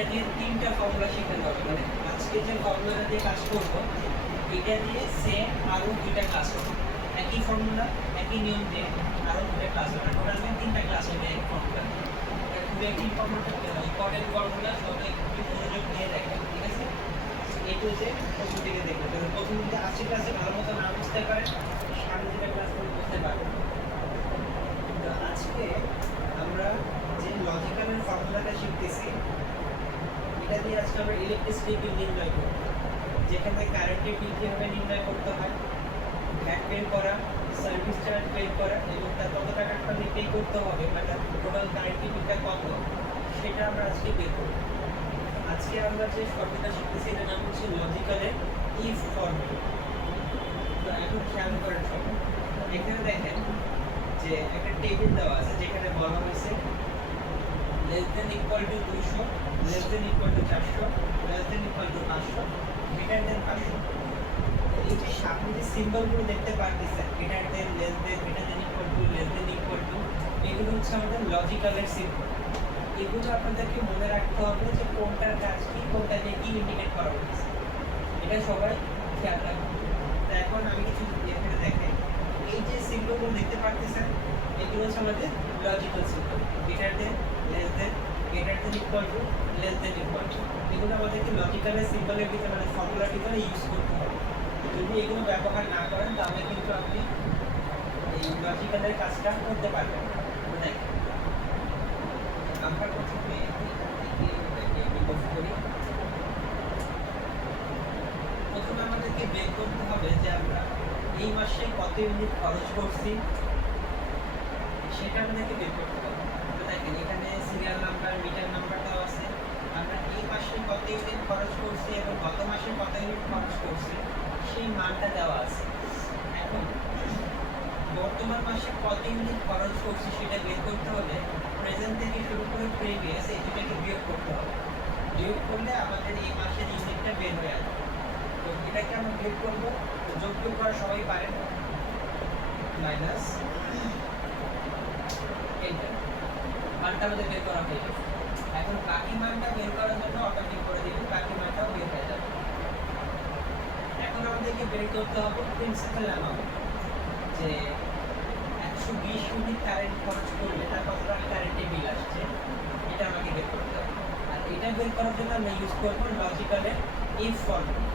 এটা দিয়ে তিনটা ফর্মুলা শেখানো হবে, মানে আজকে যে ফর্মুলাটা দিয়ে কাজ করবো এটা দিয়ে সেম আরও দুইটা ক্লাস হবে, একই ফর্মুলা একই নিয়ম দিয়ে আরও দুইটা ক্লাস হবে, টোটাল তিনটা ক্লাস হবে এক ফর্মুলা। খুবই একটি ইম্পর্টেন্ট ফর্মুলা, সবাই একটু মনোযোগ দিয়ে দেখেন, ঠিক আছে? এইটু যে প্রথম দিকে দেখবেন, কারণ প্রথম দিকে আজকে ক্লাসে ভালো মতো না বুঝতে পারেন সামনে দুটা ক্লাস করে বুঝতে পারবেন। তো আজকে আমরা যে লজিক্যালের ফর্মুলাটা শিখতেছি এটা দিয়ে আজকে আমরা ইলেকট্রিসিটি বিল নির্ণয় করব, যেখানে কারেন্টের বিল কীভাবে নির্ণয় করতে হয়, ভ্যাট বের করা, সার্ভিস চার্জ বের করা এবং তার কত টাকার টাকা পে করতে হবে, মানে টোটাল কারেন্টের বিলটা কত সেটা আমরা আজকে বের করব। আজকে আমরা যে ফর্মুলাটা শিখতেছি এটার নাম হচ্ছে লজিক্যালের ইফ ফর্মুলা। তো এখন খেয়াল করেন সব, এখানে দেখেন যে একটা টেবিল দেওয়া আছে যেখানে বলা হয়েছে less than equal to 200, less than equal to 400, less than equal to 500, greater than 500। এই যে সামনে যে সিম্বলগুলো দেখতে পারতেছেন, greater than, less than, greater than equal to, less than equal to, এগুলো হচ্ছে আমাদের লজিক্যালের সিম্বল। এগুলো আপনাদেরকে মনে রাখতে হবে যে কোনটার কাজ কি, কোনটা দিয়ে কি ইন্ডিকেট করা হয়েছে, এটা সবাই খেয়াল রাখবেন। তো এখন আমি কিছু এখানে দেখাই, এই যে সিম্বলগুলো দেখতে পারতেছেন এগুলো হচ্ছে আমাদের logical symbol, greater than, less than, greater than equal to, less than equal to. এগুলো আমাদেরকে লজিক্যালের সিম্বলের ভিতরে মানে ফর্মুলার ভিতরে ইউজ করতে হবে। যদি এগুলো ব্যবহার না করেন তাহলে কিন্তু আপনি এই লজিক্যালের কাজটা করতে পারবেন না। দেখেন আমরা প্রথমে প্রথমে আমাদেরকে বের করতে হবে যে আমরা এই মাসে কত ইউনিট খরচ করছি সেটা আমাদেরকে বের করতে হবে। তো দেখেন এখানে সিরিয়াল নাম্বার, মিটার নাম্বারটাও আছে। আমরা এই মাসে কত ইউনিট খরচ করছি এবং গত মাসে কত ইউনিট খরচ করছি সেই মানটা দেওয়া আছে। এখন বর্তমান মাসে কত ইউনিট খরচ করছি সেটা বের করতে হলে প্রেজেন্ট থেকে শুরু করে প্রিভিয়াস এই দুটাকে বিয়োগ করতে হবে। বিয়োগ করলে আমাদের এই মাসের ইউনিটটা বের হয়ে আসবে। তো এটাকে আমরা বিয়োগ করবো, যোগ বিয়োগ করা সবাই পারেন, মাইনাস এইটা মানটা আমাদের বের করা হয়ে গেছে। এখন বাকি মানটা বের করার জন্য অটোমেটিক করে দিবেন, বাকি মানটাও বের হয়ে যাবে। এখন আমাদেরকে বের করতে হবে প্রিন্সিপাল অ্যামাউন্ট, যে 120 ইউনিট কারেন্ট খরচ করলে তার কত টাকা কারেন্টের বিল আসছে এটা আমাকে বের করতে হবে। আর এটা বের করার জন্য আমরা ইউজ করবো লজিক্যালের ইফ ফর্মুলা।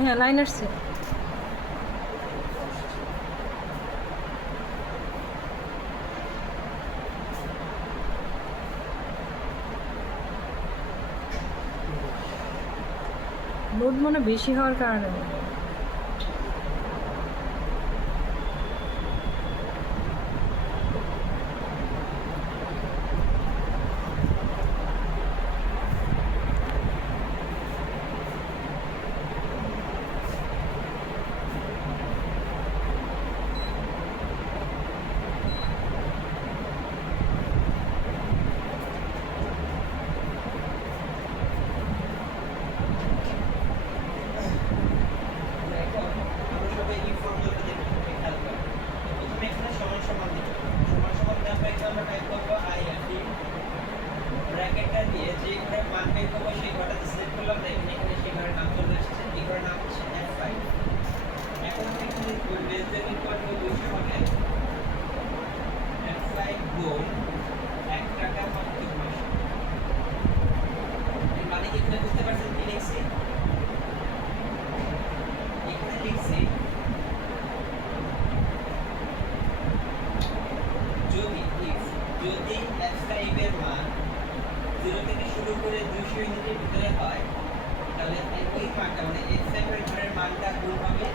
হ্যাঁ, লাইন আসছে। লোড মনে বেশি হওয়ার কারণে ব্র্যাকেটটা দিয়ে যে ঘরের মান বের করবো সেই ঘরটাতে সিলেক্ট করলাম, দেখেন এখানে সেই ঘরের নাম চলে এসেছে, এই ঘরের নাম হচ্ছে F5। এখন আমি এখানে লেস দেন ইকুয়াল টু 200 হবে F5 গুণ 1 টাকা 75 পয়সা। এর মানে কি এখানে বুঝতে পারছেন কি লিখছি? এখানে লিখছি যদি F5 এর মান 0 থেকে শুরু করে 200 ইউনিটের ভিতরে হয় তাহলে ওই মানটা মানে F5 এর ঘরের মানটা গুণ হবে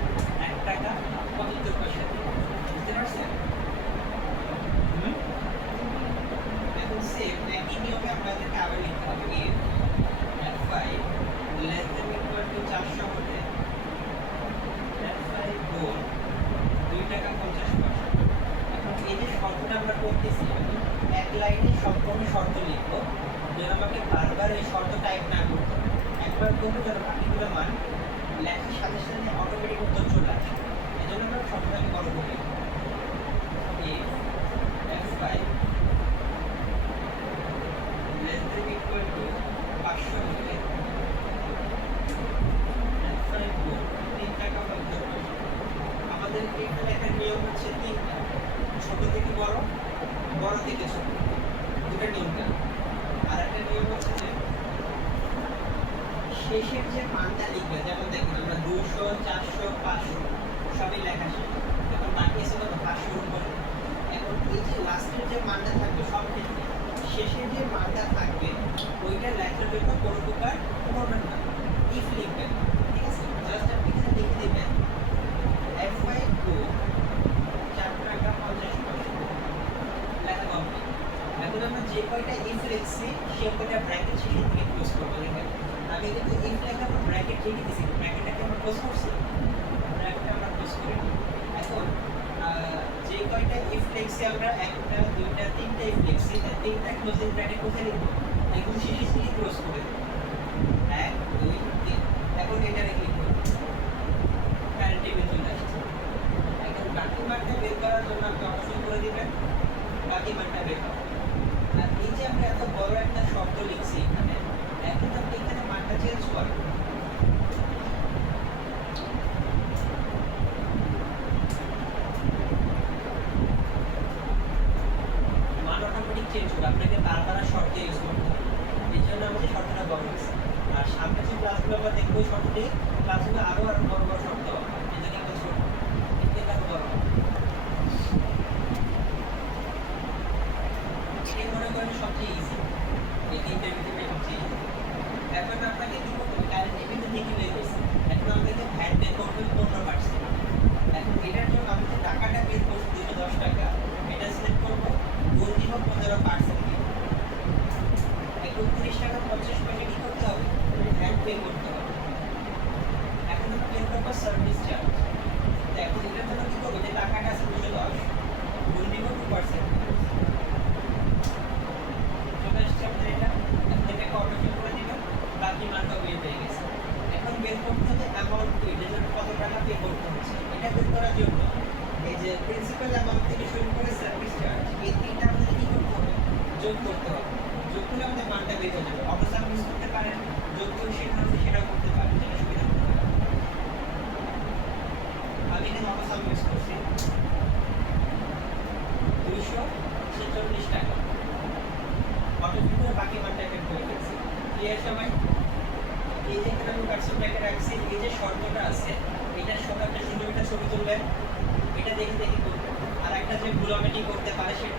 1 টাকা 75 পয়সা দিয়ে। বুঝতে পারছেন? এখন সেম একই নিয়মে আমাদেরকে আবার লিখতে হবে শর্ত টাইপ না করতে হয়। একবার করবো যেন বাকিগুলো মান লেখার সাথে সাথে অটোমেটিক উত্তর চলে আসে। এই জন্য আমরা শর্তটাকে বড় করি f5 less than equal to 500 হলে f5 গুণ 3 টাকা বা উত্তর পাবো। আমাদের এখানে লেখার নিয়ম হচ্ছে তিনটা, ছোট থেকে বড়, বড় থেকে ছোট, দুটো নিয়মটা। আর একটা নিয়ম হচ্ছে যে শেষের যে মানটা লিখবে, যেমন দেখুন আমরা 200 400 500 সবই লেখা শেষ, এখন বাকি আছে কত 500 উপরে। এখন এই যে লাস্টের যে মানটা থাকবে সব ক্ষেত্রে শেষের যে মানটা থাকবে ওইটা লেখার জন্য কোনো প্রকার করবেন না, ইফ লিখবেন, ঠিক আছে? জাস্ট আপনি এখানে লিখে দিবেন f5 গুণ 4 টাকা 50 পয়সা, লেখা কমপ্লিট। এখন আমরা যে কয়টা ইফ লিখছি সে কয়টা ব্র্যাকেট শেষে থেকে ক্লোজ করবো। দেখেন আমি কিন্তু ইফ লেখার পর ব্র্যাকেট লিখে দিয়েছি, ব্র্যাকেটটাকে আমরা ক্লোজ করছি, ব্র্যাকেটটা আমরা ক্লোজ করি। এখন যে কয়টা ইফ লিখছি আমরা, একটা দুইটা তিনটা ইফ লিখছি, তাই তিনটা ক্লোজিং ব্র্যাকেট কোথায় লিখবো? একদম শেষে থেকে ক্লোজ করে দেবো, 1 2 3। এখন এটা রেখে লিখবো কারেন্ট টেবিল চলে আসছে। এখন বাকি মানটা বের করার জন্য আপনি অপশন করে দিবেন, বাকি মানটা বের হবে। আর এই যে আমরা এত বড় একটা শব্দ লিখছি এখানে, এখন আপনি এখানে মানটা চেঞ্জ করেন, মান অটোমেটিক চেঞ্জ হবে, আপনাকে বারবার আর শর্ত ইউজ করতে হবে। এই জন্য আমাদের শর্তটা বড় হয়েছে। আর সামনে যে ক্লাসগুলো আমরা দেখবো ওই শর্তটি ক্লাসগুলো আরো বড় বড় শর্ত হবে, এই জন্য আমরা ছোট, এটা আরো বড় হবে। এটাই মনে করেন সবচেয়ে ইজি, এই তিনটের ভিতরে সবচেয়ে ইজি। এখন আপনাকে কি করতে হবে? কারেন্ট টেবিল থেকে বের হয়েছে, এখন আমাদেরকে ভ্যাট বের করতে হবে 15%। এখন এটার জন্য আমি যে টাকাটা বের করছি 210 টাকা, এটা সিলেক্ট করবো, গুণ দিব 15% দিয়ে। এখন 30 টাকা 50 পয়সা কি করতে হবে? ভ্যাট পে করতে হবে। এখন আমরা বের করবো সার্ভিস চার্জ। এখন এটার জন্য কি করবো? যে টাকাটা আছে 210 গুণ দিব 2%, চলে আসছে আমাদের এটা। এখন এটাকে অটোফিল করে দিবেন, বাকি মানটা বের হয়ে গেছে। এখন বের করতে হবে অ্যামাউন্ট, এটার জন্য কত টাকা পে করতে হচ্ছে। এটা বের করার জন্য এই যে প্রিন্সিপাল অ্যামাউন্ট থেকে শুরু করে সার্ভিস চার্জ, এই তিনটা আমাদের কি করতে হবে? যোগ করতে হবে। যোগ করলে আমাদের মানটা বের হয়ে যাবে। অটোসাম ইউজ করতে পারেন, যোগ করে সেটাও করতে পারেন, যেটা সুবিধা হতে পারে। আমি এখানে অটোসাম ইউজ করছি, 246 টাকা অটোফিল করে বাকি মানটা বের করে ফেলছি। ক্লিয়ার সবাই? এই যে এখানে আমি পার্সেন্ট ব্র্যাকেট রাখছি, এই যে শর্তটা আছে এটার সাথে একটা সুন্দর একটা ছবি তুলবেন, এটা দেখে দেখে করবেন। আর একটা যে ভুল অমেটি করতে পারে সেটা